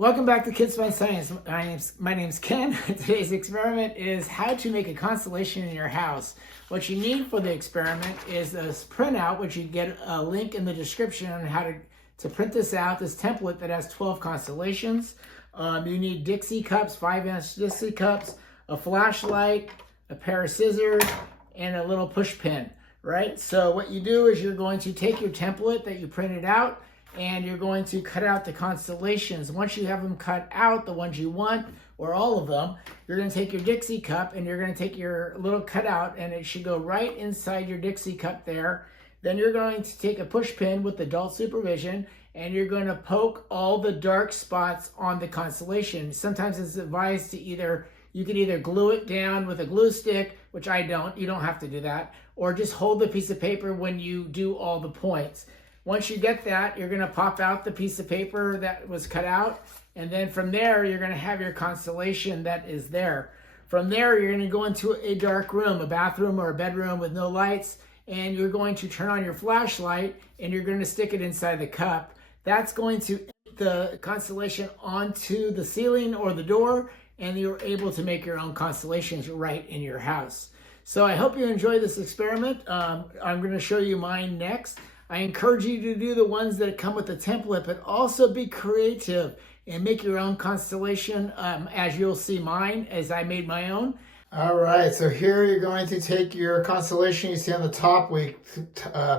Welcome back to Kids Find Science. My name's Ken. Today's experiment is how to make a constellation in your house. What you need for the experiment is this printout, which you get a link in the description on how to print this out, this template that has 12 constellations. You need Dixie cups, 5-inch Dixie cups, a flashlight, a pair of scissors, and a little push pin, right? So what you do is you're going to take your template that you printed out and you're going to cut out the constellations. Once you have them cut out, the ones you want, or all of them, you're going to take your Dixie cup and you're going to take your little cutout and it should go right inside your Dixie cup there. Then you're going to take a push pin with adult supervision and you're going to poke all the dark spots on the constellation. Sometimes it's advised to you can either glue it down with a glue stick, which I don't, you don't have to do that, or just hold the piece of paper when you do all the points. Once you get that, you're going to pop out the piece of paper that was cut out, and then from there, you're going to have your constellation that is there. From there, you're going to go into a dark room, a bathroom or a bedroom with no lights, and you're going to turn on your flashlight, and you're going to stick it inside the cup. That's going to hit the constellation onto the ceiling or the door, and you're able to make your own constellations right in your house. So I hope you enjoy this experiment. I'm going to show you mine next. I encourage you to do the ones that come with the template, but also be creative and make your own constellation, as you'll see mine, as I made my own. All right, so here you're going to take your constellation. You see on the top, we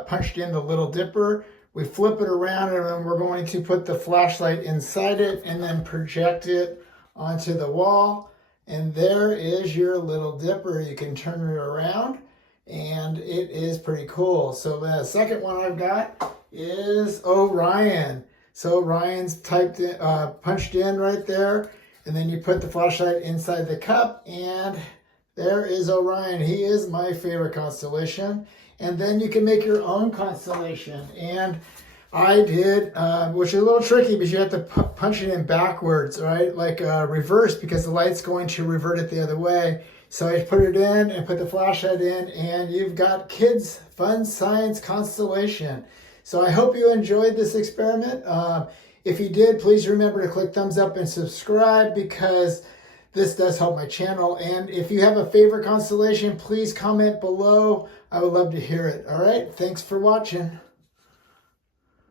punched in the Little Dipper. We flip it around, and then we're going to put the flashlight inside it and then project it onto the wall. And there is your Little Dipper. You can turn it around, and it is pretty cool. So the second one I've got is Orion. So Orion's punched in right there, and then you put the flashlight inside the cup, and there is Orion. He is my favorite constellation. And then you can make your own constellation. And I did, which is a little tricky because you have to punch it in backwards, right? Like reverse, because the light's going to revert it the other way. So I put it in and put the flashlight in, and you've got Kids Fun Science Constellation. So I hope you enjoyed this experiment. If you did, please remember to click thumbs up and subscribe, because this does help my channel. And if you have a favorite constellation, please comment below. I would love to hear it. All right, thanks for watching.